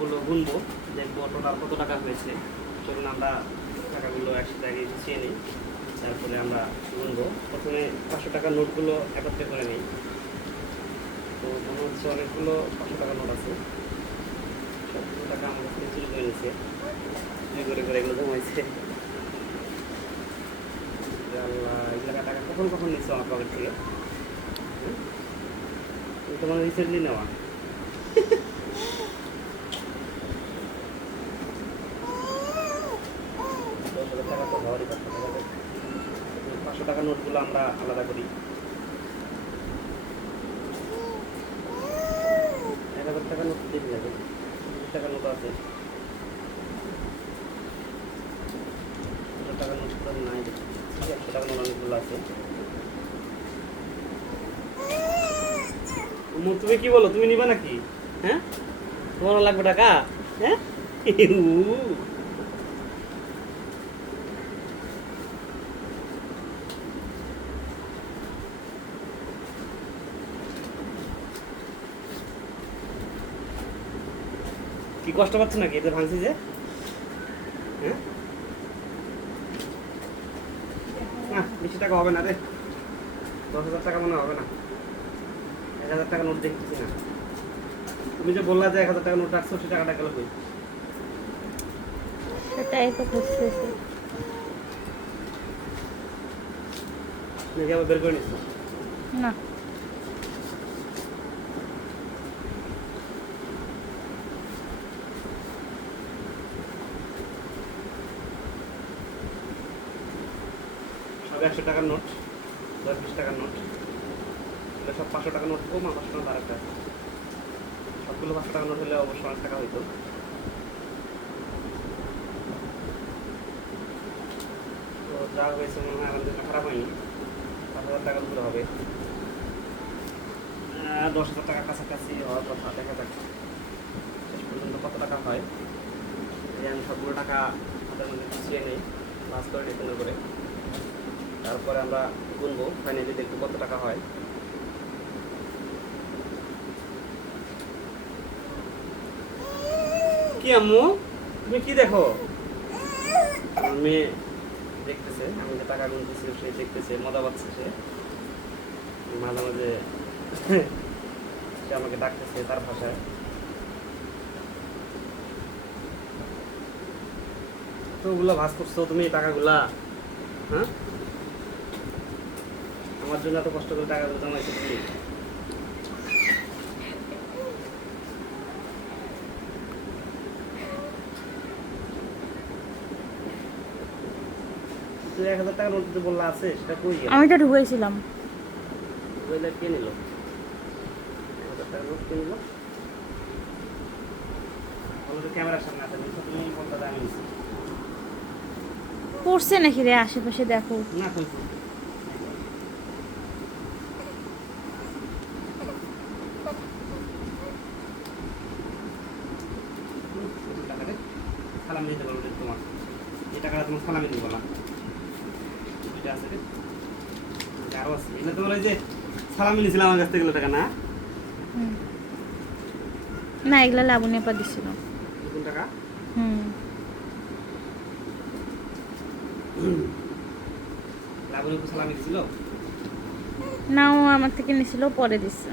টাকাগুলো গুনবো, দেখবো টোটাল কত টাকা হয়েছে। চলুন আমরা টাকাগুলো একসাথে আগে গুছিয়ে নিই, তারপরে আমরা গুনবো। প্রথমে 500 টাকার নোটগুলো একত্রে করে নিই। তো মনে হচ্ছে অনেকগুলো 500 টাকার নোট আছে। সবগুলো টাকা আমার কাছে চুরি করে নিচ্ছে, চুরি করে করে এগুলো জমাইছে। আল্লাহ, এগুলো টাকা কখন কখন নিচ্ছে আমার পকেট থেকে? তোমার রিসেন্টলি নেওয়া। 10,000 টাকা তো হওয়ারই কথা। 500 টাকার নোটগুলো আমরা আলাদা করি। 1000 টাকার নোট দিয়ে যাবে, 20 টাকার নোট আছে। 1000 টাকার নোটগুলো নাই, 100 টাকার নোট অনেকগুলো আছে। তুমি কি বলো, তুমি নিবা নাকি? হ্যাঁ, তোমার লাগবে টাকা? হ্যাঁ, কি কষ্ট পাচ্ছ নাকি এটা ভাঙছি যে? হ্যাঁ, না বেশি টাকা হবে না রে, 10,000 টাকা মনে হবে না। 1,000 টাকা নোট দেখতেছি না। তুমি যে বললা যে 1,000 টাকা নোট রাখছো, সেই টাকাটা গেল কই? সেটাই তো খুঁজতেছি। নাকি আবার বের করে নিচ্ছ? না, সব 100 টাকার নোট, 10-20 টাকার নোট, এগুলো সব 500 টাকার নোট। ও মা, 500 টাকা আরেকটা আছে। সবগুলো 500 টাকার নোট হলে অবশ্য অনেক টাকা হইতো। তো যা হয়েছে মনে হয় আমাদের জন্য খারাপ হয়নি। 5,000 টাকার উপরে হবে, 10,000 টাকার কাছাকাছি হওয়ার কথা। দেখা যাক শেষ পর্যন্ত কত টাকা হয়। এই আমি সবগুলো টাকা হাতের মধ্যে গুছিয়ে নেই, ভাজ করে নিই সুন্দর করে। তারপরে আমরা গুনবো, ফাইনালি দেখবো কত টাকা হয়। কি আম্মু, তুমি কি দেখো? আমার মেয়ে দেখতেছে আমি যে টাকা গুনতেছি, সে দেখতেছে, মজা পাচ্ছে সে। মাঝে মাঝে সে আমাকে ডাকতেছে তার ভাষায়। তো ওগুলো ভাজ করছো তুমি টাকাগুলা? হ্যাঁ, আমার জন্য এত কষ্ট করে টাকাগুলো জমাইছো তুমি। তুই 1,000 টাকা নোট দিতে বললা আছে, সেটা কই গেল? আমি তো ঢুকেছিলাম। বইলা কে নিল? 1,000 টাকা নোট কে নিল? বলো তো, ক্যামেরার সামনে আছে, নিশ্চয় তুমি বলতে আমি নিছি। পড়ছে নাকি রে আশেপাশে? দেখো। না কইছো টাকাটা সালামি দিতে বলো তোমার। এই টাকাটা তোমার সালামি দিব না। দুইটা আছে রে, আরো আছে। এগুলো তোমার ওই যে সালামি নিয়েছিলাম আমার কাছ থেকে, এগুলো টাকা না? হুম। না, এগুলা লাবণী আপা দিছিল। কোন টাকা? হুম। লাবণী সালামি দিছিল? না, ও আমার থেকে নিছিল, পরে দিছে।